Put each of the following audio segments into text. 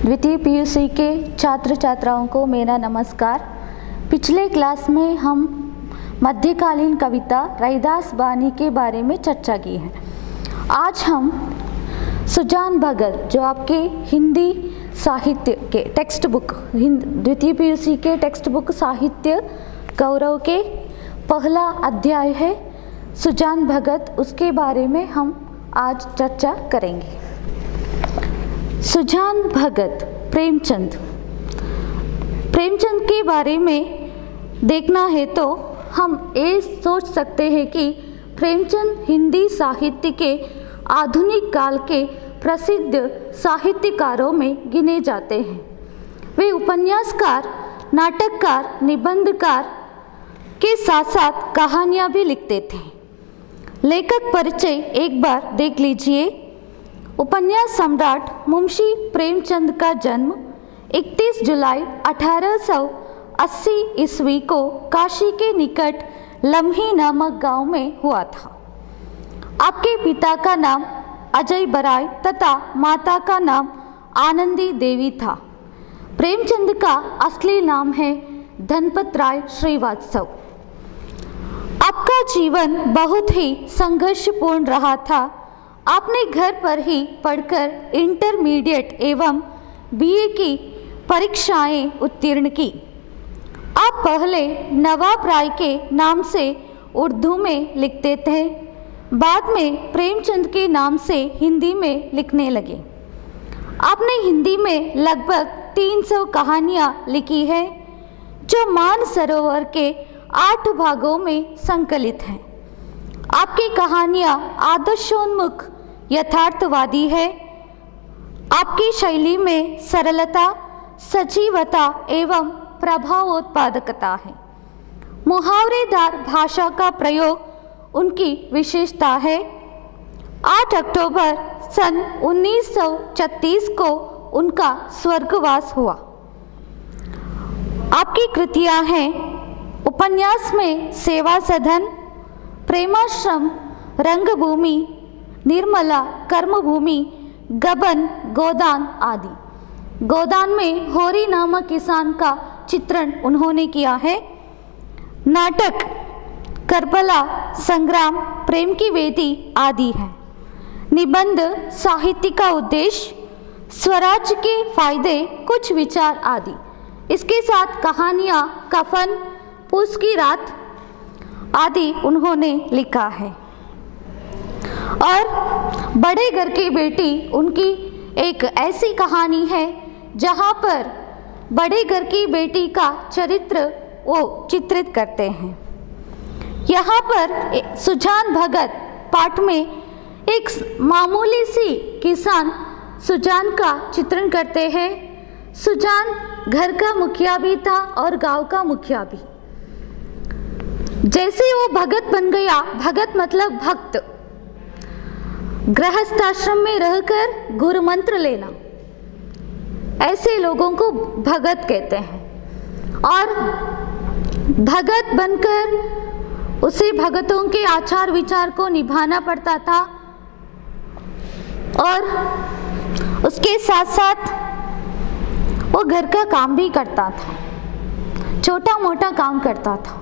द्वितीय पीयूसी के छात्र छात्राओं को मेरा नमस्कार। पिछले क्लास में हम मध्यकालीन कविता रैदास बानी के बारे में चर्चा की है। आज हम सुजान भगत, जो आपके हिंदी साहित्य के टेक्स्ट बुक द्वितीय पीयूसी के टेक्स्ट बुक साहित्य गौरव के पहला अध्याय है सुजान भगत, उसके बारे में हम आज चर्चा करेंगे। सुजान भगत प्रेमचंद के बारे में देखना है तो हम ये सोच सकते हैं कि प्रेमचंद हिंदी साहित्य के आधुनिक काल के प्रसिद्ध साहित्यकारों में गिने जाते हैं। वे उपन्यासकार, नाटककार, निबंधकार के साथ साथ कहानियाँ भी लिखते थे। लेखक परिचय एक बार देख लीजिए। उपन्यास सम्राट मुंशी प्रेमचंद का जन्म 31 जुलाई 1880 ईस्वी को काशी के निकट लम्ही नामक गांव में हुआ था। आपके पिता का नाम अजय बराय तथा माता का नाम आनंदी देवी था। प्रेमचंद का असली नाम है धनपत राय श्रीवास्तव। आपका जीवन बहुत ही संघर्षपूर्ण रहा था। आपने घर पर ही पढ़कर इंटरमीडिएट एवं बीए की परीक्षाएं उत्तीर्ण की। आप पहले नवाब राय के नाम से उर्दू में लिखते थे, बाद में प्रेमचंद के नाम से हिंदी में लिखने लगे। आपने हिंदी में लगभग 300 कहानियाँ लिखी है, जो मानसरोवर के 8 भागों में संकलित हैं। आपकी कहानियाँ आदर्शोन्मुख यथार्थवादी है। आपकी शैली में सरलता, सजीवता एवं प्रभावोत्पादकता है। मुहावरेदार भाषा का प्रयोग उनकी विशेषता है। 8 अक्टूबर सन 1936 को उनका स्वर्गवास हुआ। आपकी कृतियाँ हैं उपन्यास में सेवा सदन, प्रेमाश्रम, रंगभूमि, निर्मला, कर्मभूमि, गबन, गोदान आदि। गोदान में होरी नामक किसान का चित्रण उन्होंने किया है। नाटक करबला, संग्राम, प्रेम की वेदी आदि है। निबंध साहित्य का उद्देश्य, स्वराज्य के फायदे, कुछ विचार आदि। इसके साथ कहानियाँ कफन, पूस की रात आदि उन्होंने लिखा है। और बड़े घर की बेटी उनकी एक ऐसी कहानी है जहाँ पर बड़े घर की बेटी का चरित्र वो चित्रित करते हैं। यहाँ पर सुजान भगत पाठ में एक मामूली सी किसान सुजान का चित्रण करते हैं। सुजान घर का मुखिया भी था और गांव का मुखिया भी। जैसे वो भगत बन गया, भगत मतलब भक्त, गृहस्थाश्रम में रहकर गुरु मंत्र लेना, ऐसे लोगों को भगत कहते हैं। और भगत बनकर उसे भगतों के आचार विचार को निभाना पड़ता था और उसके साथ साथ वो घर का काम भी करता था, छोटा मोटा काम करता था।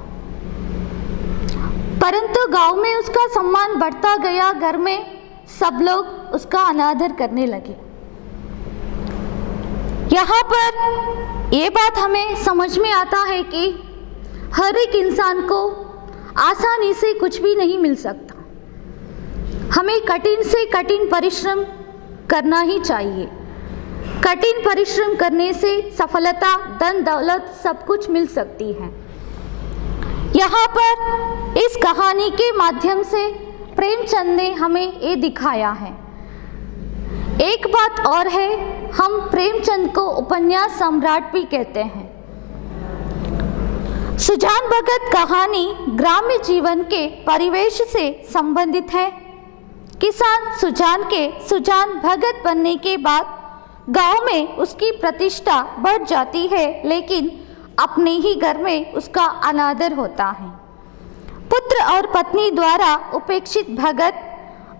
परंतु गांव में उसका सम्मान बढ़ता गया। घर में सब लोग उसका अनादर करने लगे। यहाँ पर ये बात हमें समझ में आता है कि हर एक इंसान को आसानी से कुछ भी नहीं मिल सकता। हमें कठिन से कठिन परिश्रम करना ही चाहिए। कठिन परिश्रम करने से सफलता, धन दौलत सब कुछ मिल सकती है। यहाँ पर इस कहानी के माध्यम से प्रेमचंद ने हमें ये दिखाया है। एक बात और है, हम प्रेमचंद को उपन्यास सम्राट भी कहते हैं। सुजान भगत कहानी ग्राम्य जीवन के परिवेश से संबंधित है। किसान सुजान भगत बनने के बाद गांव में उसकी प्रतिष्ठा बढ़ जाती है, लेकिन अपने ही घर में उसका अनादर होता है। पुत्र और पत्नी द्वारा उपेक्षित भगत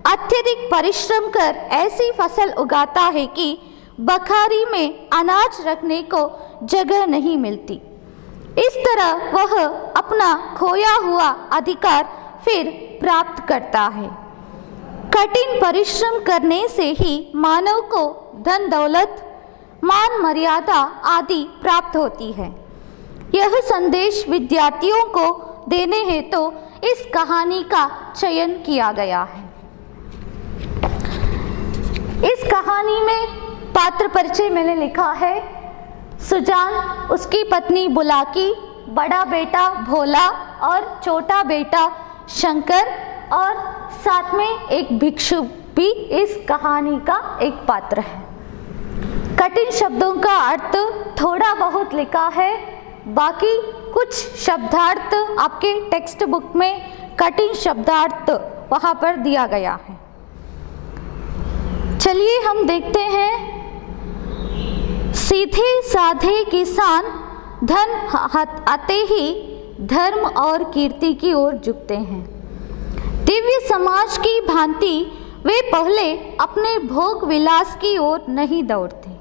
अत्यधिक परिश्रम कर ऐसी फसल उगाता है कि बखारी में अनाज रखने को जगह नहीं मिलती। इस तरह वह अपना खोया हुआ अधिकार फिर प्राप्त करता है। कठिन परिश्रम करने से ही मानव को धन दौलत, मान मर्यादा आदि प्राप्त होती है। यह संदेश विद्यार्थियों को देने हेतु इस कहानी का चयन किया गया है। इस कहानी में पात्र परिचय मैंने लिखा है। सुजान, उसकी पत्नी बुलाकी, बड़ा बेटा भोला और छोटा बेटा शंकर, और साथ में एक भिक्षु भी इस कहानी का एक पात्र है। कठिन शब्दों का अर्थ थोड़ा बहुत लिखा है, बाकी कुछ शब्दार्थ आपके टेक्स्ट बुक में कठिन शब्दार्थ वहाँ पर दिया गया है। चलिए हम देखते हैं। सीधे साधे किसान धन आते ही धर्म और कीर्ति की ओर झुकते हैं। दिव्य समाज की भांति वे पहले अपने भोग विलास की ओर नहीं दौड़ते।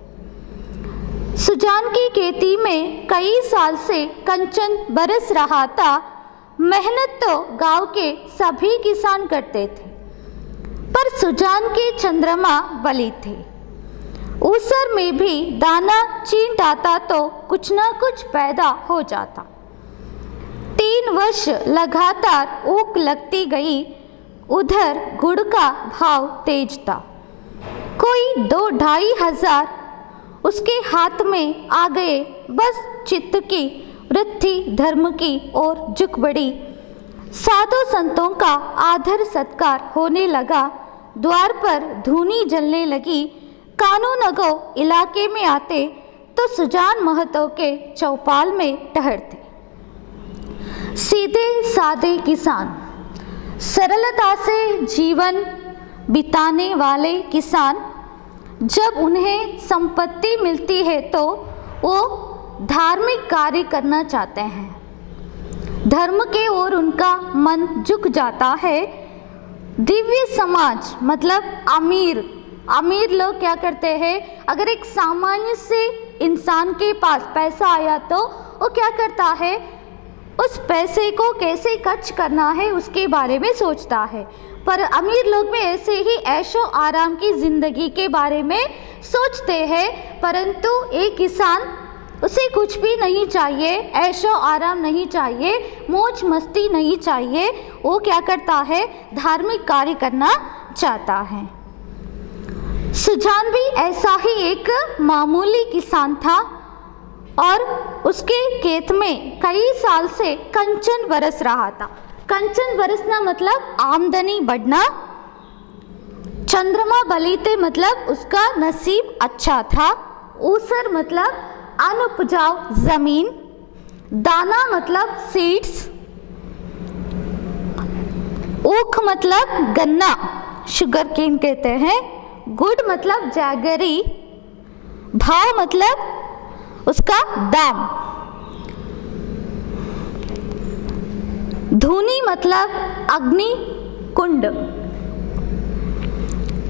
सुजान की खेती में कई साल से कंचन बरस रहा था। मेहनत तो गांव के सभी किसान करते थे, पर सुजान के चंद्रमा बली थे। ऊसर में भी दाना चींट आता तो कुछ न कुछ पैदा हो जाता। 3 वर्ष लगातार ऊख लगती गई। उधर गुड़ का भाव तेज था। कोई 2-2.5 हजार उसके हाथ में आ गए। बस चित्त की वृत्ति धर्म की ओर झुक बढ़ी। साधु संतों का आदर सत्कार होने लगा। द्वार पर धूनी जलने लगी। कानूनगो इलाके में आते तो सुजान महतो के चौपाल में ठहरते। सीधे साधे किसान, सरलता से जीवन बिताने वाले किसान, जब उन्हें संपत्ति मिलती है तो वो धार्मिक कार्य करना चाहते हैं। धर्म के ओर उनका मन झुक जाता है। दिव्य समाज मतलब अमीर लोग क्या करते हैं, अगर एक सामान्य से इंसान के पास पैसा आया तो वो क्या करता है, उस पैसे को कैसे खर्च करना है उसके बारे में सोचता है। पर अमीर लोग भी ऐसे ही ऐशो आराम की जिंदगी के बारे में सोचते हैं। परंतु एक किसान, उसे कुछ भी नहीं चाहिए, ऐशो आराम नहीं चाहिए, मौज मस्ती नहीं चाहिए। वो क्या करता है, धार्मिक कार्य करना चाहता है। सुजान भी ऐसा ही एक मामूली किसान था और उसके खेत में कई साल से कंचन बरस रहा था। कंचन बरसना मतलब आमदनी बढ़ना। चंद्रमा बलीते मतलब उसका नसीब अच्छा था। ऊसर मतलब अनउपजाऊ जमीन। दाना मतलब सीड्स। ऊख मतलब गन्ना, शुगर केन कहते हैं। गुड़ मतलब जैगरी। भाव मतलब उसका दाम। धूनी मतलब अग्नि कुंड।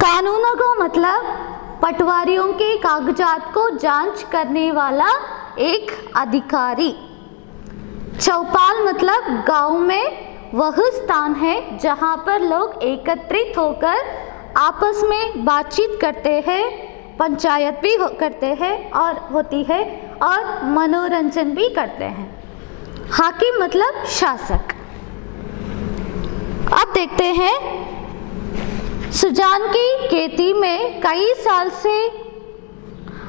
कानूनगो मतलब पटवारियों के कागजात को जांच करने वाला एक अधिकारी। चौपाल मतलब गांव में वह स्थान है जहां पर लोग एकत्रित होकर आपस में बातचीत करते हैं, पंचायत भी करते हैं और होती है, और मनोरंजन भी करते हैं। हाकिम मतलब शासक। अब देखते हैं, सुजान की खेती में कई साल से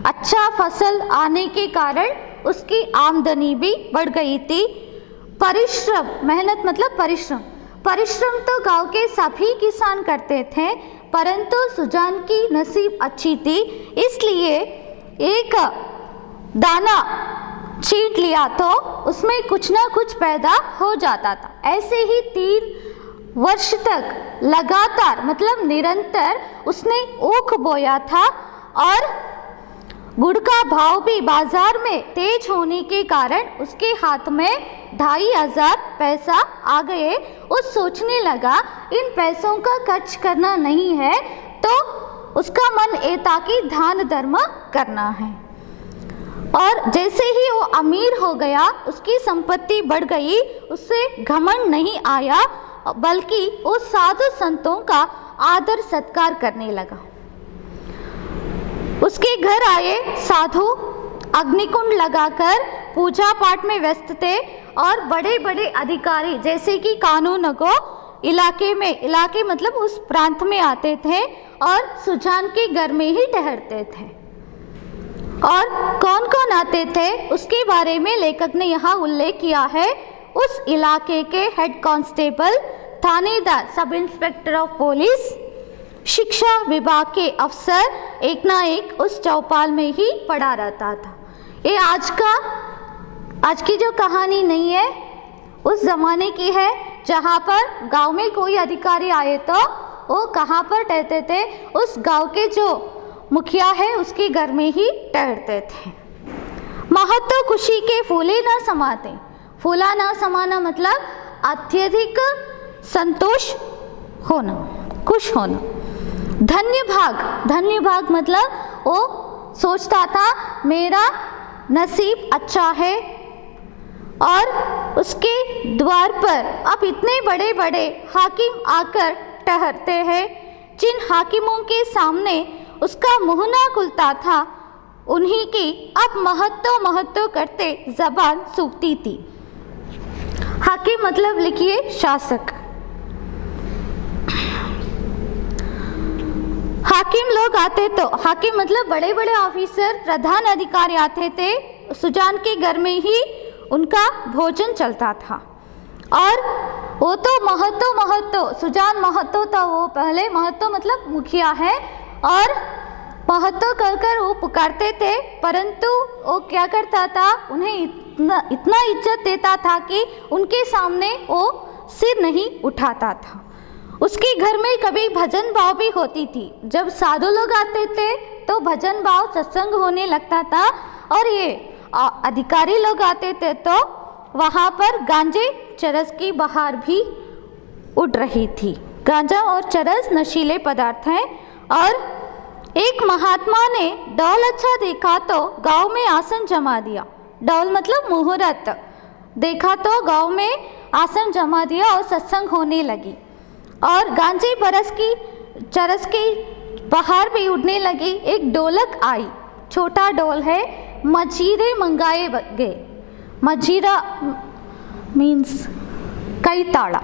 अच्छा फसल आने के कारण उसकी आमदनी भी बढ़ गई थी। परिश्रम, मेहनत मतलब परिश्रम तो गांव के सभी किसान करते थे, परंतु सुजान की नसीब अच्छी थी, इसलिए एक दाना छींट लिया तो उसमें कुछ ना कुछ पैदा हो जाता था। ऐसे ही 3 वर्ष तक लगातार मतलब निरंतर उसने ऊख बोया था और गुड़ का भाव भी बाजार में तेज होने के कारण उसके हाथ में 2,500 पैसा आ गए। वो सोचने लगा इन पैसों का खर्च करना नहीं है तो उसका मन एता कि दान धर्म करना है। और जैसे ही वो अमीर हो गया, उसकी संपत्ति बढ़ गई, उससे घमंड नहीं आया, बल्कि वो साधु संतों का आदर सत्कार करने लगा। उसके घर आए साधु अग्निकुंड लगाकर पूजा पाठ में व्यस्त थे और बड़े बड़े अधिकारी जैसे कि कानूनगो इलाके मतलब उस प्रांत में आते थे और सुजान के घर में ही ठहरते थे। और कौन कौन आते थे उसके बारे में लेखक ने यहाँ उल्लेख किया है। उस इलाके के हेड कांस्टेबल, थानेदार, सब इंस्पेक्टर ऑफ पुलिस, शिक्षा विभाग के अफसर एक ना एक उस चौपाल में ही पड़ा रहता था। ये आज की जो कहानी नहीं है, उस जमाने की है, जहाँ पर गांव में कोई अधिकारी आए तो वो कहाँ पर ठहरते थे, उस गांव के जो मुखिया है उसके घर में ही ठहरते थे। महत्व खुशी के फूले न समाते, फूला न समाना मतलब अत्यधिक संतोष होना, खुश होना। धन्य भाग मतलब वो सोचता था मेरा नसीब अच्छा है। और उसके द्वार पर अब इतने बड़े बड़े हाकिम आकर ठहरते हैं, जिन हाकिमों के सामने उसका मुँह ना खुलता था, उन्हीं की अब महत्व करते जबान सूखती थी। हाकिम मतलब लिखिए शासक। हाकिम लोग आते तो, हाकिम मतलब बड़े बड़े ऑफिसर, प्रधान अधिकारी आते थे। सुजान के घर में ही उनका भोजन चलता था। और वो तो महत्व सुजान महत्व था, वो पहले महत्व मतलब मुखिया है, और महत्व कर वो पुकारते थे। परंतु वो क्या करता था, उन्हें इतना इज्जत देता था कि उनके सामने वो सिर नहीं उठाता था। उसके घर में कभी भजन भाव भी होती थी। जब साधु लोग आते थे तो भजन भाव, सत्संग होने लगता था। और ये अधिकारी लोग आते थे तो वहाँ पर गांजे चरस की बहार भी उड़ रही थी। गांजा और चरस नशीले पदार्थ हैं। और एक महात्मा ने डौल अच्छा देखा तो गांव में आसन जमा दिया। डौल मतलब मुहूर्त देखा तो गांव में आसन जमा दिया और सत्संग होने लगी। और गांजे चरस की बहार भी उड़ने लगी। एक ढोलक आई, छोटा ढोल है, मजीरे मंगाए गए। मजीरा मीन्स कई ताड़ा।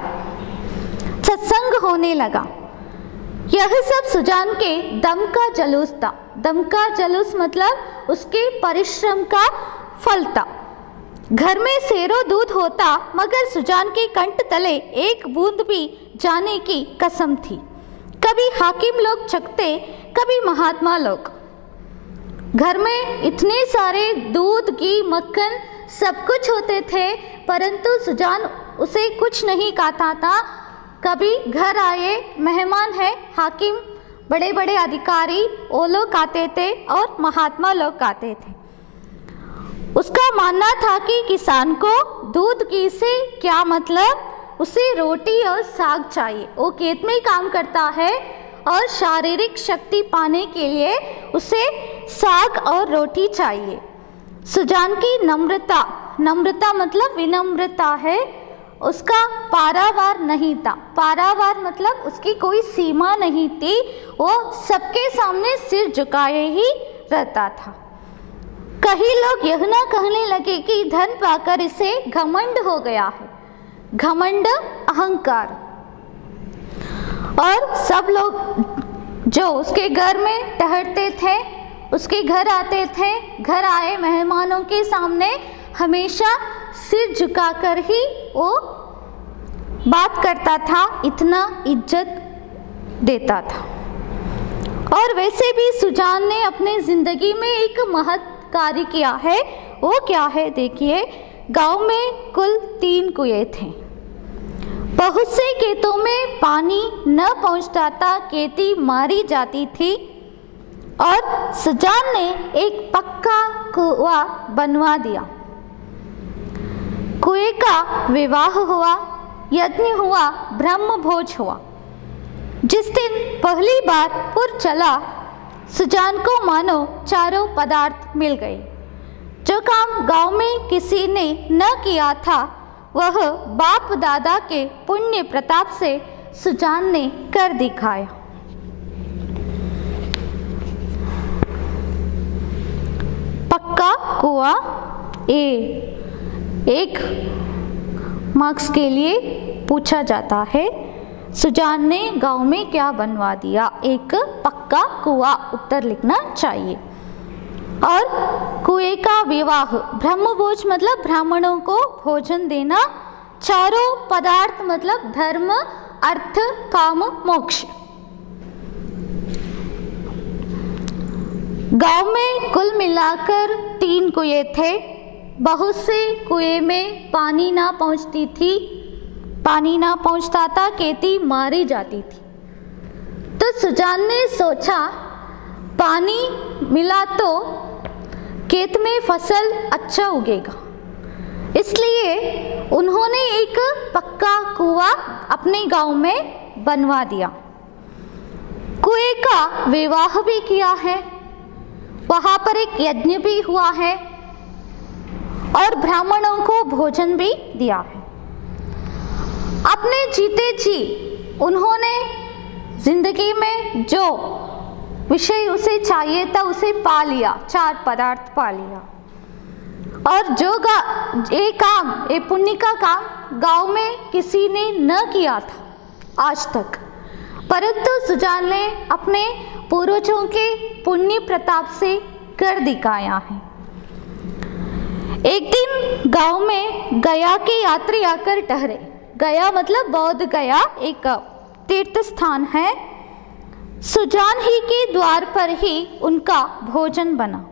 सत्संग होने लगा। यह सब सुजान के दम का जलूस था। दम का जलूस मतलब उसके परिश्रम का फल था। घर में सेरो दूध होता, मगर सुजान के कंठ तले एक बूंद भी जाने की कसम थी। कभी हाकिम लोग चखते, कभी महात्मा लोग। घर में इतने सारे दूध, घी, मक्खन सब कुछ होते थे, परंतु सुजान उसे कुछ नहीं खाता था। कभी घर आए मेहमान है, हाकिम, बड़े बड़े अधिकारी, वो लोग आते थे और महात्मा लोग आते थे। उसका मानना था कि किसान को दूध घी से क्या मतलब, उसे रोटी और साग चाहिए। वो खेत में काम करता है और शारीरिक शक्ति पाने के लिए उसे साग और रोटी चाहिए। सुजान की नम्रता मतलब विनम्रता है, उसका पारावार नहीं था। पारावार मतलब उसकी कोई सीमा नहीं थी, वो सबके सामने सिर झुकाए ही रहता था। कई लोग यह ना कहने लगे कि धन पाकर इसे घमंड हो गया है। घमंड अहंकार। और सब लोग जो उसके घर में ठहरते थे, उसके घर आते थे, घर आए मेहमानों के सामने हमेशा सिर झुकाकर ही वो बात करता था, इतना इज्जत देता था। और वैसे भी सुजान ने अपने जिंदगी में एक महत्व कार्य किया है। वो क्या है देखिए। गांव में कुल 3 कुएं थे। बहुत से खेतों में पानी न पहुंचता था, खेती मारी जाती थी। और सुजान ने एक पक्का कुआं बनवा दिया। कुएं का विवाह हुआ, यज्ञ हुआ, ब्रह्म भोज हुआ। जिस दिन पहली बार पुर चला, सुजान को मानो चारों पदार्थ मिल गए। जो काम गांव में किसी ने न किया था वह बाप दादा के पुण्य प्रताप से सुजान ने कर दिखाया। पक्का कुआं एक मार्क्स के लिए पूछा जाता है। सुजान ने गांव में क्या बनवा दिया? एक पक्का कुआं उत्तर लिखना चाहिए। और कुएं का विवाह, ब्रह्मभोज मतलब ब्राह्मणों को भोजन देना, चारों पदार्थ मतलब धर्म अर्थ काम मोक्ष। गांव में कुल मिलाकर 3 कुएं थे। बहुत से कुएं में पानी ना पहुंचती थी, पानी ना पहुंचता था, खेती मारी जाती थी। तो सुजान ने सोचा पानी मिला तो खेत में फसल अच्छा उगेगा, इसलिए उन्होंने एक पक्का कुआं अपने गांव में बनवा दिया। कुएं का विवाह भी किया है, वहां पर एक यज्ञ भी हुआ है और ब्राह्मणों को भोजन भी दिया है। अपने जीते जी उन्होंने जिंदगी में जो विषय उसे चाहिए था उसे पा लिया, 4 पदार्थ पा लिया। और जो ये काम, ये पुण्य का काम गांव में किसी ने न किया था आज तक, परंतु सुजान ने अपने पूर्वजों के पुण्य प्रताप से कर दिखाया है। एक दिन गांव में गया के यात्री आकर ठहरे। गया मतलब बौद्ध गया एक तीर्थ स्थान है। सुजान ही के द्वार पर ही उनका भोजन बना।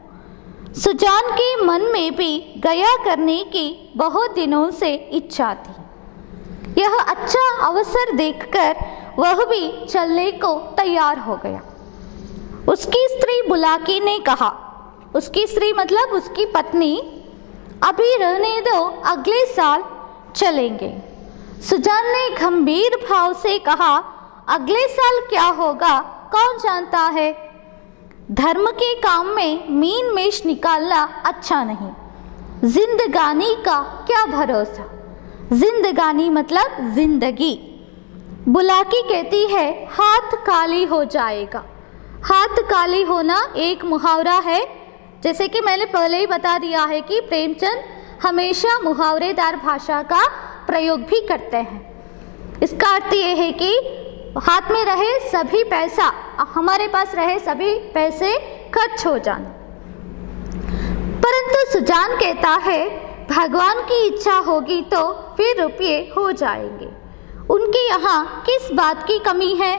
सुजान के मन में भी गया करने की बहुत दिनों से इच्छा थी। यह अच्छा अवसर देखकर वह भी चलने को तैयार हो गया। उसकी स्त्री बुलाकी ने कहा, उसकी स्त्री मतलब उसकी पत्नी, अभी रहने दो, अगले साल चलेंगे। सुजान ने गंभीर भाव से कहा, अगले साल क्या होगा कौन जानता है। धर्म के काम में मीन मेष निकालना अच्छा नहीं। जिंदगानी का क्या भरोसा। जिंदगानी मतलब जिंदगी। बुलाकी कहती है हाथ काली हो जाएगा। हाथ काली होना एक मुहावरा है। जैसे कि मैंने पहले ही बता दिया है कि प्रेमचंद हमेशा मुहावरेदार भाषा का प्रयोग भी करते हैं। इसका अर्थ ये है कि हाथ में रहे सभी पैसा, हमारे पास रहे सभी पैसे खर्च हो जाना। परंतु सुजान कहता है भगवान की इच्छा होगी तो फिर रुपये हो जाएंगे। उनके यहाँ किस बात की कमी है।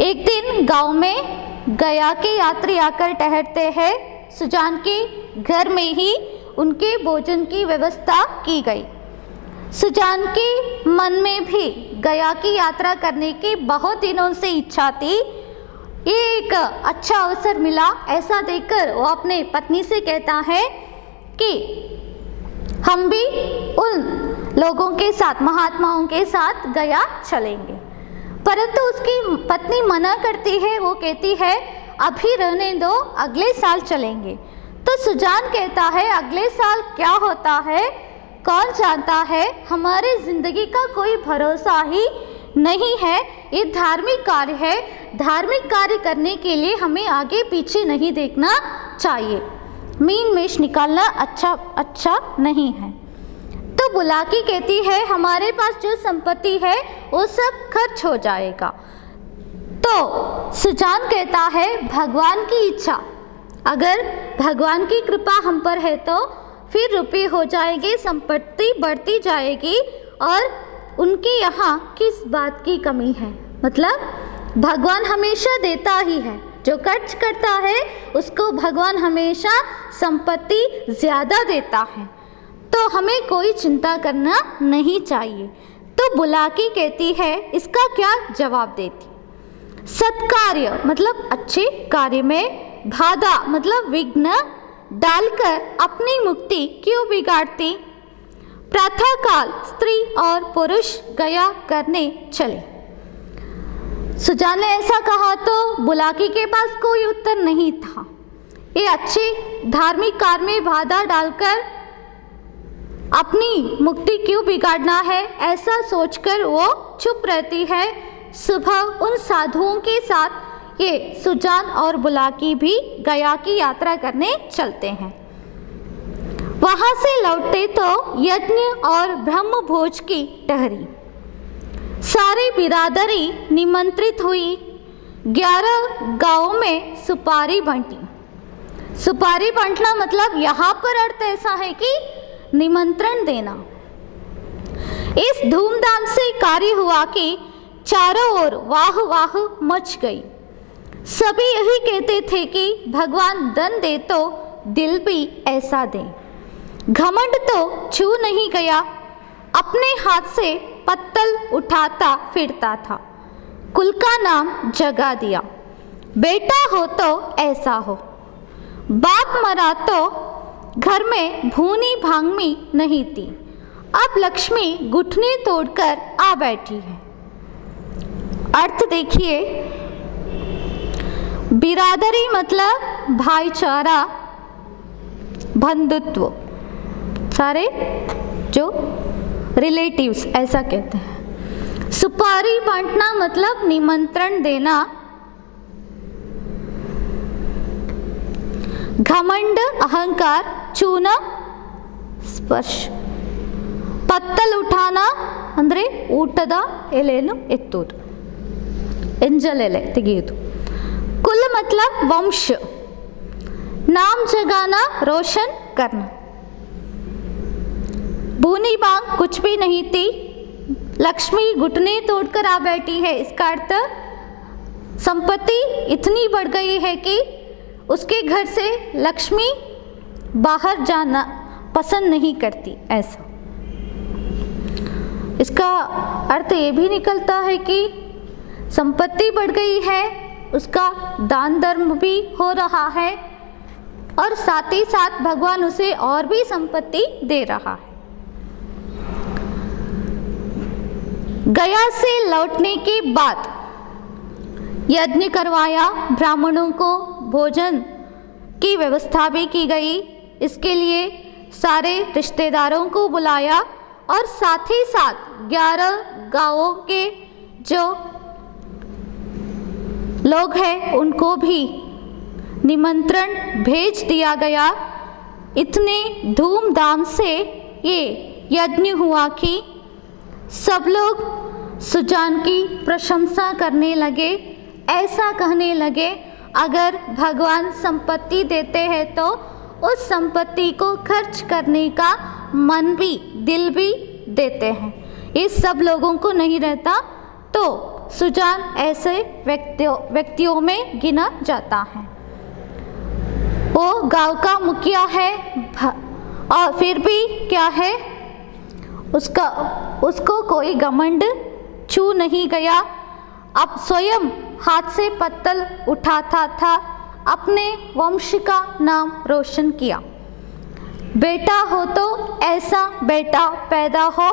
एक दिन गांव में गया के यात्री आकर ठहरते हैं। सुजान के घर में ही उनके भोजन की व्यवस्था की गई। सुजान के मन में भी गया की यात्रा करने की बहुत दिनों से इच्छा थी। ये एक अच्छा अवसर मिला, ऐसा देखकर वो अपने पत्नी से कहता है कि हम भी उन लोगों के साथ, महात्माओं के साथ गया चलेंगे। परंतु उसकी पत्नी मना करती है। वो कहती है अभी रहने दो, अगले साल चलेंगे। तो सुजान कहता है अगले साल क्या होता है कौन जानता है। हमारे जिंदगी का कोई भरोसा ही नहीं है। ये धार्मिक कार्य है। धार्मिक कार्य करने के लिए हमें आगे पीछे नहीं देखना चाहिए। मीन मेष निकालना अच्छा नहीं है। तो बुलाकी कहती है हमारे पास जो संपत्ति है वो सब खर्च हो जाएगा। तो सुजान कहता है भगवान की इच्छा, अगर भगवान की कृपा हम पर है तो फिर रुपये हो जाएंगे, संपत्ति बढ़ती जाएगी। और उनके यहाँ किस बात की कमी है। मतलब भगवान हमेशा देता ही है। जो खर्च करता है उसको भगवान हमेशा संपत्ति ज़्यादा देता है। तो हमें कोई चिंता करना नहीं चाहिए। तो बुलाकी कहती है इसका क्या जवाब देती। सत्कार्य मतलब अच्छे कार्य में बाधा मतलब विघ्न डालकर अपनी मुक्ति क्यों बिगाड़ती। प्रातःकाल स्त्री और पुरुष गया करने चले। सुजान ने ऐसा कहा तो बुलाकी के पास कोई उत्तर नहीं था। ये अच्छे धार्मिक कार्य में बाधा डालकर अपनी मुक्ति क्यों बिगाड़ना है, ऐसा सोचकर वो चुप रहती है। सुबह उन साधुओं के साथ ये सुजान और बुलाकी भी गया की यात्रा करने चलते हैं। वहां से लौटे तो यज्ञ और ब्रह्म भोज की टहरी। सारी बिरादरी निमंत्रित हुई। 11 गांवों में सुपारी बांटी। सुपारी बांटना मतलब यहाँ पर अर्थ ऐसा है कि निमंत्रण देना। इस धूमधाम से कार्य हुआ कि चारों ओर वाह वाह मच गई। सभी यही कहते थे कि भगवान धन दे तो दिल भी ऐसा दे। घमंड तो छू नहीं गया, अपने हाथ से पत्तल उठाता फिरता था। कुल का नाम जगा दिया, बेटा हो तो ऐसा हो। बाप मरा तो घर में भूनी भांगमी नहीं थी, अब लक्ष्मी घुटने तोड़कर आ बैठी है। अर्थ देखिए, बिरादरी मतलब भाईचारा, बंधुत्व, सारे जो रिलेटिव्स ऐसा कहते हैं। सुपारी बांटना मतलब निमंत्रण देना। घमंड अहंकार, छूना स्पर्श। पत्तल उठाना ಅಂದ್ರೆ ಊಟದ ಎಲೆಯನ್ನು ಎತ್ತುವುದು, ಎಂಜಲ್ ಎಲೆ ತೆಗೆಯುವುದು। कुल मतलब वंश, नाम जगाना, रोशन करना। भूनी बांग कुछ भी नहीं थी, लक्ष्मी घुटने तोड़कर आ बैठी है। इसका अर्थ संपत्ति इतनी बढ़ गई है कि उसके घर से लक्ष्मी बाहर जाना पसंद नहीं करती, ऐसा। इसका अर्थ ये भी निकलता है कि संपत्ति बढ़ गई है, उसका दान धर्म भी हो रहा है और साथ ही साथ भगवान उसे और भी संपत्ति दे रहा है। गया से लौटने के बाद यज्ञ करवाया, ब्राह्मणों को भोजन की व्यवस्था भी की गई। इसके लिए सारे रिश्तेदारों को बुलाया और साथ ही साथ 11 गांवों के जो लोग हैं उनको भी निमंत्रण भेज दिया गया। इतने धूमधाम से ये यज्ञ हुआ कि सब लोग सुजान की प्रशंसा करने लगे, ऐसा कहने लगे अगर भगवान संपत्ति देते हैं तो उस संपत्ति को खर्च करने का मन भी दिल भी देते हैं। ये सब लोगों को नहीं रहता, तो सुजान ऐसे व्यक्तियों में गिना जाता है। वो गांव का मुखिया है और फिर भी क्या है, उसको कोई घमंड छू नहीं गया। अब स्वयं हाथ से पत्तल उठाता था, अपने वंश का नाम रोशन किया। बेटा हो तो ऐसा बेटा पैदा हो।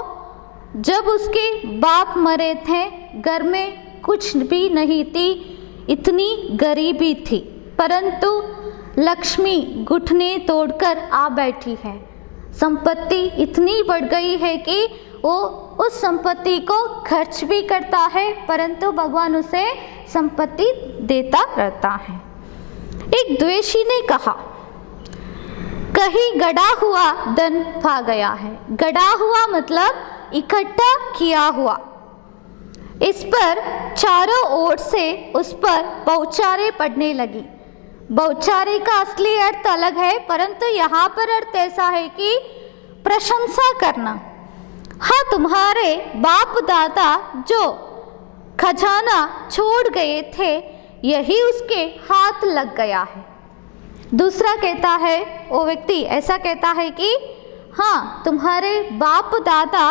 जब उसके बाप मरे थे, घर में कुछ भी नहीं थी, इतनी गरीबी थी, परंतु लक्ष्मी घुटने तोड़कर आ बैठी है। संपत्ति इतनी बढ़ गई है कि वो उस संपत्ति को खर्च भी करता है, परंतु भगवान उसे संपत्ति देता रहता है। एक द्वेषी ने कहा, कहीं गड़ा हुआ धन पा गया है। गड़ा हुआ मतलब इकट्ठा किया हुआ। इस पर चारों ओर से उस पर बौछारें पड़ने लगी। बौछारे का असली अर्थ अलग है, परंतु यहाँ पर अर्थ ऐसा है कि प्रशंसा करना। हाँ, तुम्हारे बाप दादा जो खजाना छोड़ गए थे, यही उसके हाथ लग गया है। दूसरा कहता है, वो व्यक्ति ऐसा कहता है कि हाँ, तुम्हारे बाप दादा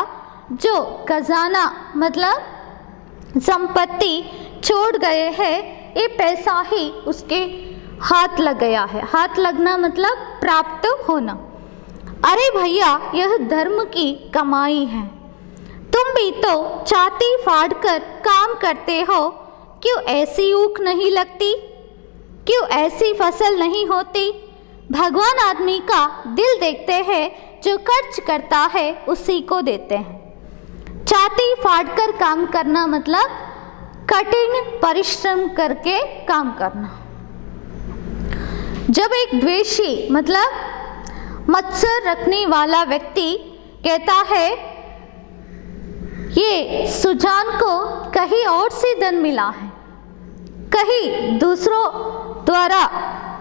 जो खजाना मतलब संपत्ति छोड़ गए हैं, ये पैसा ही उसके हाथ लग गया है। हाथ लगना मतलब प्राप्त होना। अरे भैया, यह धर्म की कमाई है, तुम भी तो छाती फाड़ कर काम करते हो, क्यों ऐसी ऊख नहीं लगती, क्यों ऐसी फसल नहीं होती। भगवान आदमी का दिल देखते हैं, जो खर्च करता है उसी को देते हैं। छाती फाड़कर काम करना मतलब कठिन परिश्रम करके काम करना। जब एक द्वेषी मतलब मत्सर रखने वाला व्यक्ति कहता है ये सुजान को कहीं और से धन मिला है, कहीं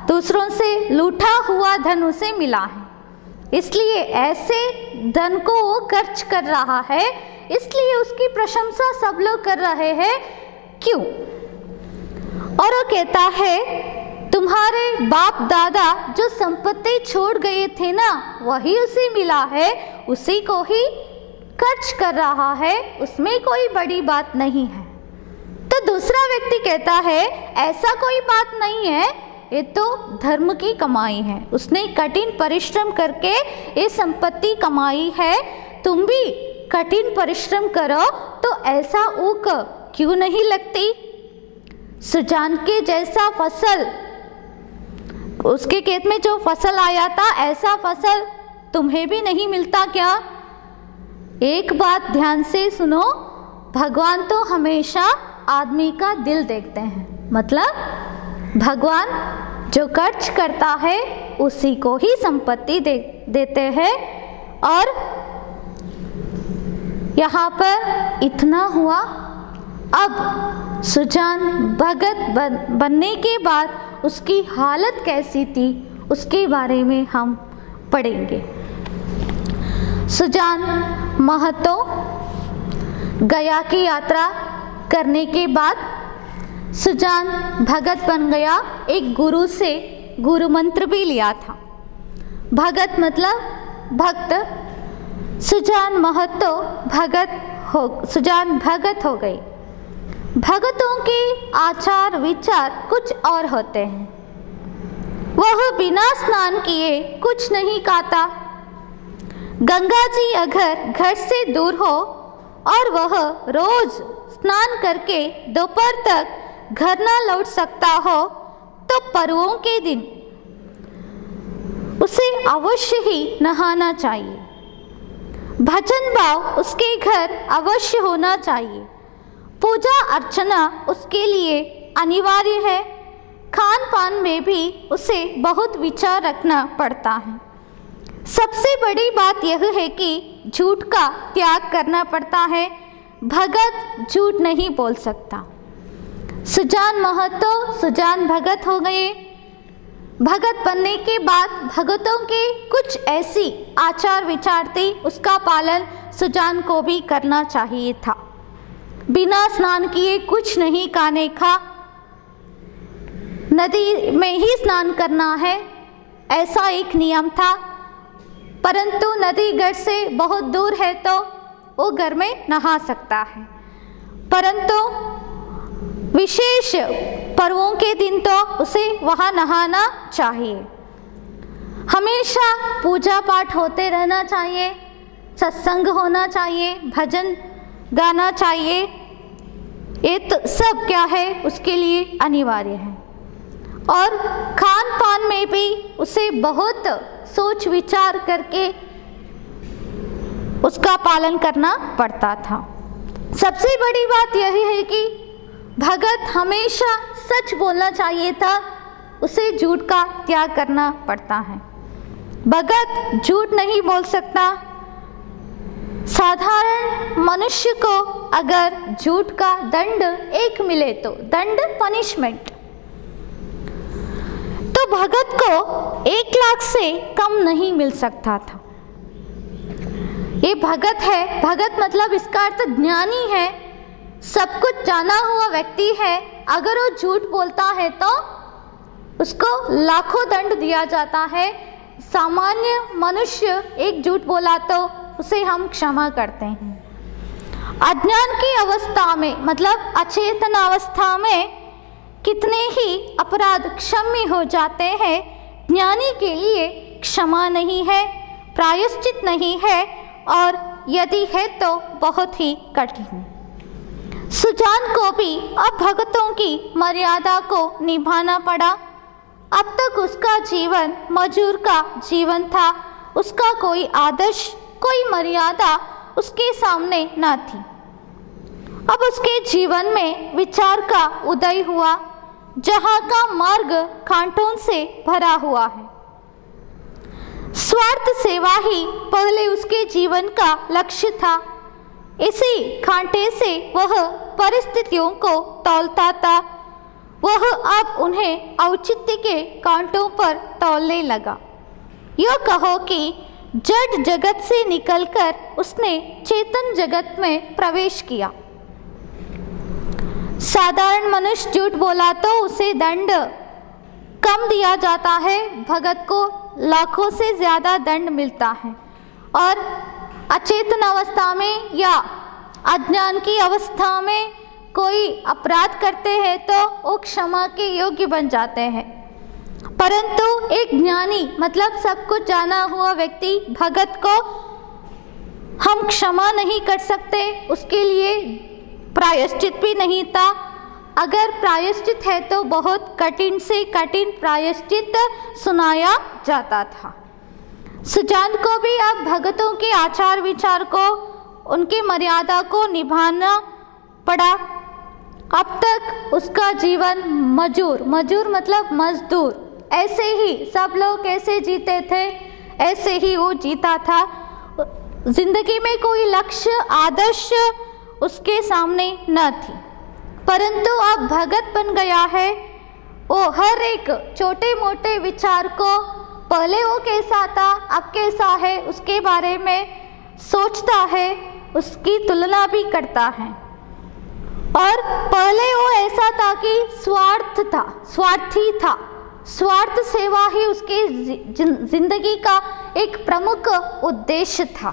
दूसरों से लूटा हुआ धन उसे मिला है, इसलिए ऐसे धन को वो खर्च कर रहा है, इसलिए उसकी प्रशंसा सब लोग कर रहे हैं, क्यों। और वो कहता है तुम्हारे बाप दादा जो संपत्ति छोड़ गए थे ना, वही उसे मिला है, उसी को ही खर्च कर रहा है, उसमें कोई बड़ी बात नहीं है। तो दूसरा व्यक्ति कहता है ऐसा कोई बात नहीं है, ये तो धर्म की कमाई है, उसने कठिन परिश्रम करके ये संपत्ति कमाई है, तुम भी कठिन परिश्रम करो तो ऐसा ऊख क्यों नहीं लगती। सुजान के जैसा फसल, उसके खेत में जो फसल आया था ऐसा फसल तुम्हें भी नहीं मिलता क्या। एक बात ध्यान से सुनो, भगवान तो हमेशा आदमी का दिल देखते हैं, मतलब भगवान जो खर्च करता है उसी को ही संपत्ति देते हैं। और यहाँ पर इतना हुआ। अब सुजान भगत बनने के बाद उसकी हालत कैसी थी उसके बारे में हम पढ़ेंगे। सुजान महतो गया की यात्रा करने के बाद सुजान भगत बन गया। एक गुरु से गुरु मंत्र भी लिया था। भगत मतलब भक्त। सुजान भगत हो गई। भगतों के आचार विचार कुछ और होते हैं। वह बिना स्नान किए कुछ नहीं खाता। गंगा जी अगर घर से दूर हो और वह रोज स्नान करके दोपहर तक घर न लौट सकता हो तो पर्वों के दिन उसे अवश्य ही नहाना चाहिए। भजन भाव उसके घर अवश्य होना चाहिए। पूजा अर्चना उसके लिए अनिवार्य है। खान पान में भी उसे बहुत विचार रखना पड़ता है। सबसे बड़ी बात यह है कि झूठ का त्याग करना पड़ता है। भगत झूठ नहीं बोल सकता। सुजान महतो सुजान भगत हो गए। भगत बनने के बाद भगतों के कुछ ऐसी आचार विचार थे, उसका पालन सुजान को भी करना चाहिए था। बिना स्नान किए कुछ नहीं खाने का, नदी में ही स्नान करना है, ऐसा एक नियम था। परंतु नदी घर से बहुत दूर है तो वो घर में नहा सकता है। परंतु विशेष पर्वों के दिन तो उसे वहाँ नहाना चाहिए। हमेशा पूजा पाठ होते रहना चाहिए, सत्संग होना चाहिए, भजन गाना चाहिए। ये तो सब क्या है उसके लिए अनिवार्य है। और खान पान में भी उसे बहुत सोच विचार करके उसका पालन करना पड़ता था। सबसे बड़ी बात यही है कि भगत हमेशा सच बोलना चाहिए था, उसे झूठ का त्याग करना पड़ता है। भगत झूठ नहीं बोल सकता। साधारण मनुष्य को अगर झूठ का दंड एक मिले तो दंड पनिशमेंट, तो भगत को 1 लाख से कम नहीं मिल सकता था। ये भगत है। भगत मतलब इसका अर्थ ज्ञानी है, सब कुछ जाना हुआ व्यक्ति है। अगर वो झूठ बोलता है तो उसको लाखों दंड दिया जाता है। सामान्य मनुष्य एक झूठ बोला तो उसे हम क्षमा करते हैं। अज्ञान की अवस्था में मतलब अचेतन अवस्था में कितने ही अपराध क्षम्य हो जाते हैं। ज्ञानी के लिए क्षमा नहीं है, प्रायश्चित नहीं है, और यदि है तो बहुत ही कठिन। सुजान को भी अब भगतों की मर्यादा को निभाना पड़ा। अब तक उसका जीवन मजूर का जीवन था। उसका कोई आदर्श, कोई मर्यादा उसके सामने न थी। अब उसके जीवन में विचार का उदय हुआ, जहाँ का मार्ग कांटों से भरा हुआ है। स्वार्थ सेवा ही पहले उसके जीवन का लक्ष्य था। इसी कांटे से वह परिस्थितियों को तौलता था। वह अब उन्हें औचित्य के कांटों पर तौलने लगा। यह कहो कि जड़ जगत से निकलकर उसने चेतन जगत में प्रवेश किया। साधारण मनुष्य झूठ बोला तो उसे दंड कम दिया जाता है, भगत को लाखों से ज्यादा दंड मिलता है। और अचेतन अवस्था में या अज्ञान की अवस्था में कोई अपराध करते हैं तो वो क्षमा के योग्य बन जाते हैं। परंतु एक ज्ञानी मतलब सब कुछ जाना हुआ व्यक्ति, भगत को हम क्षमा नहीं कर सकते, उसके लिए प्रायश्चित भी नहीं था। अगर प्रायश्चित है तो बहुत कठिन से कठिन प्रायश्चित सुनाया जाता था। सुजान को भी अब भगतों के आचार विचार को, उनकी मर्यादा को निभाना पड़ा। अब तक उसका जीवन मजूर मतलब मजदूर, ऐसे ही सब लोग ऐसे जीते थे, ऐसे ही वो जीता था। जिंदगी में कोई लक्ष्य, आदर्श उसके सामने न थी। परंतु अब भगत बन गया है। वो हर एक छोटे मोटे विचार को, पहले वो कैसा था अब कैसा है, उसके बारे में सोचता है, उसकी तुलना भी करता है। और पहले वो ऐसा था कि स्वार्थी था। स्वार्थ सेवा ही उसकी जिंदगी का एक प्रमुख उद्देश्य था।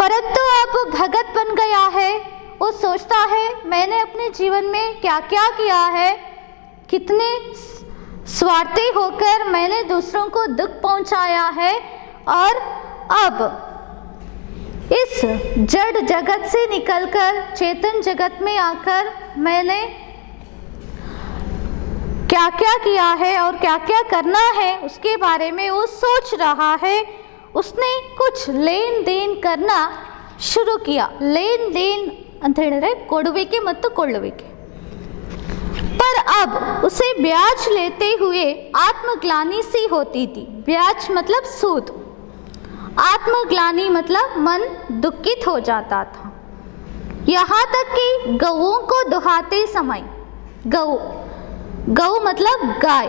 परंतु अब भगत बन गया है। वो सोचता है मैंने अपने जीवन में क्या क्या किया है, कितने स्वार्थी होकर मैंने दूसरों को दुख पहुंचाया है, और अब इस जड़ जगत से निकलकर चेतन जगत में आकर मैंने क्या क्या किया है और क्या क्या करना है, उसके बारे में वो सोच रहा है। उसने कुछ लेन देन करना शुरू किया। लेन देन ಅಂತ ಹೇಳಿದ್ರೆ ಕೊಡುವಿಕೆ ಮತ್ತು ಕೊಳ್ಳುವಿಕೆ। पर अब उसे ब्याज लेते हुए आत्मग्लानि सी होती थी। ब्याज मतलब सूद, आत्मग्लानि मतलब मन दुखित हो जाता था। यहाँ तक कि गौओं को दुहाते समय, गौ मतलब गाय,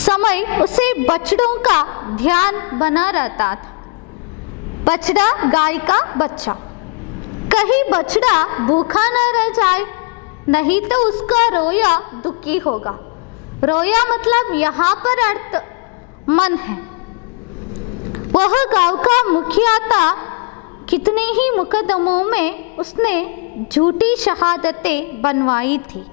समय उसे बछड़ों का ध्यान बना रहता था। बछड़ा गाय का बच्चा, कहीं बछड़ा भूखा न रह जाए, नहीं तो उसका रोया दुखी होगा। रोया मतलब यहाँ पर अर्थ मन है। वह गांव का मुखिया था। कितने ही मुकदमों में उसने झूठी शहादतें बनवाई थी।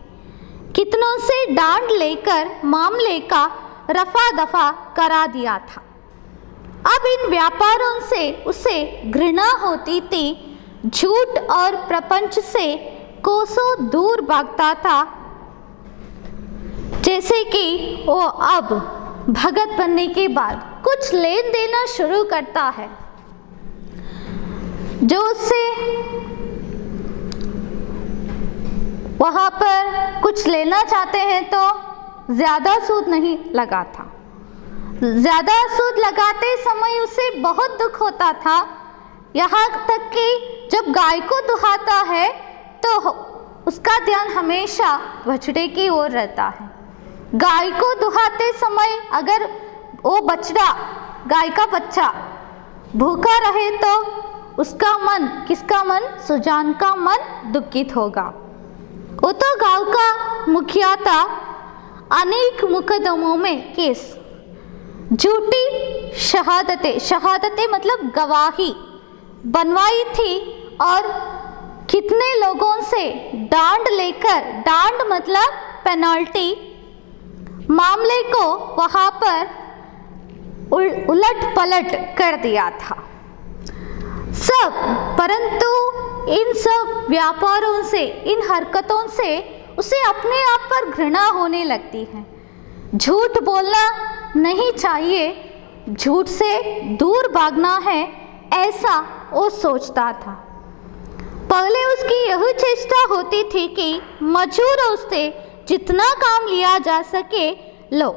कितनों से डांट लेकर मामले का रफा दफा करा दिया था। अब इन व्यापारों से उसे घृणा होती थी। झूठ और प्रपंच से कोसों दूर भागता था। जैसे कि वो अब भगत बनने के बाद कुछ लेन देना शुरू करता है, जो उससे वहां पर कुछ लेना चाहते हैं तो ज्यादा सूद नहीं लगाता। ज्यादा सूद लगाते समय उसे बहुत दुख होता था। यहाँ तक कि जब गाय को दुहाता है तो उसका ध्यान हमेशा बछड़े की ओर रहता है। गाय को दुहाते समय अगर वो बछड़ा, गाय का बच्चा भूखा रहे तो उसका मन, किसका मन? सुजान का मन दुखित होगा। वो तो गांव का मुखिया था। अनेक मुकदमों में केस, झूठी शहादतें मतलब गवाही बनवाई थी और कितने लोगों से डांड लेकर, डांड मतलब पेनल्टी, मामले को वहां पर उलट पलट कर दिया था सब। परंतु इन सब व्यापारों से, इन हरकतों से उसे अपने आप पर घृणा होने लगती है। झूठ बोलना नहीं चाहिए, झूठ से दूर भागना है, ऐसा वो सोचता था। पहले उसकी यही चेष्टा होती थी कि मजदूरों से जितना काम लिया जा सके लो,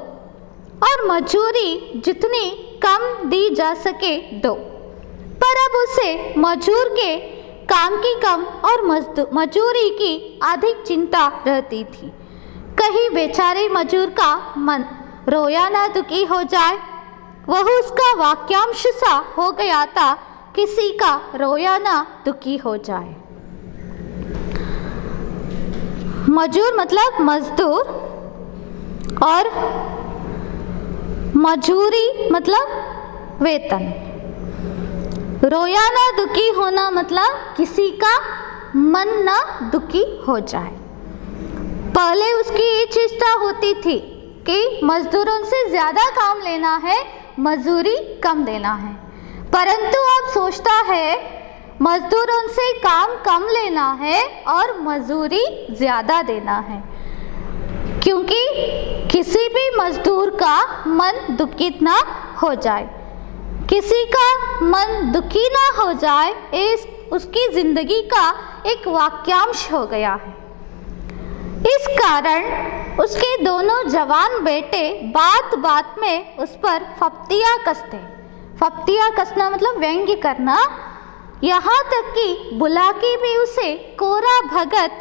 और मजदूरी जितनी कम दी जा सके दो। पर अब उसे मजदूर के काम की कम और मजदूरी की अधिक चिंता रहती थी। कहीं बेचारे मजदूर का मन रोया ना दुखी हो जाए। वह उसका वाक्यांश सा हो गया था, किसी का रोया ना दुखी हो जाए। मजदूर मतलब मजदूर, और मजूरी मतलब वेतन। रोया ना दुखी होना मतलब किसी का मन ना दुखी हो जाए। पहले उसकी ये चेष्टा होती थी कि मजदूरों से ज़्यादा काम लेना है, मजदूरी कम देना है, परंतु अब सोचता है मजदूरों से काम कम लेना है और मजदूरी ज़्यादा देना है, क्योंकि किसी भी मजदूर का मन दुखित ना हो जाए। किसी का मन दुखी ना हो जाए, इस उसकी जिंदगी का एक वाक्यांश हो गया है। इस कारण उसके दोनों जवान बेटे बात बात में उस पर फप्तियाँ कसते। फप्तियाँ कसना मतलब व्यंग्य करना, यहाँ तक कि बुला के भी उसे कोरा भगत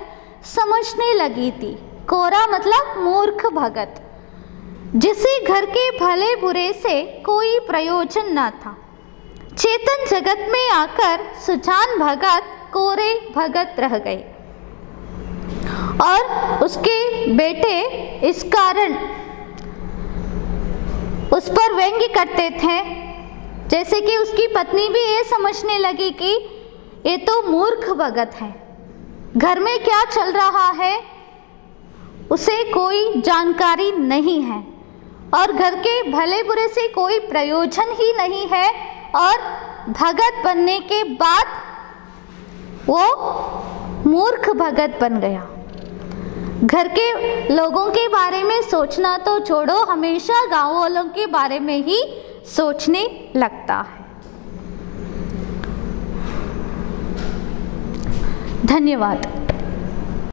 समझने लगी थी। कोरा मतलब मूर्ख भगत, जिसे घर के भले बुरे से कोई प्रयोजन न था। चेतन जगत में आकर सुजान भगत कोरे भगत रह गए, और उसके बेटे इस कारण उस पर व्यंग्य करते थे। जैसे कि उसकी पत्नी भी ये समझने लगी कि ये तो मूर्ख भगत है, घर में क्या चल रहा है उसे कोई जानकारी नहीं है, और घर के भले बुरे से कोई प्रयोजन ही नहीं है, और भगत बनने के बाद वो मूर्ख भगत बन गया। घर के लोगों के बारे में सोचना तो छोड़ो, हमेशा गांव वालों के बारे में ही सोचने लगता है। धन्यवाद।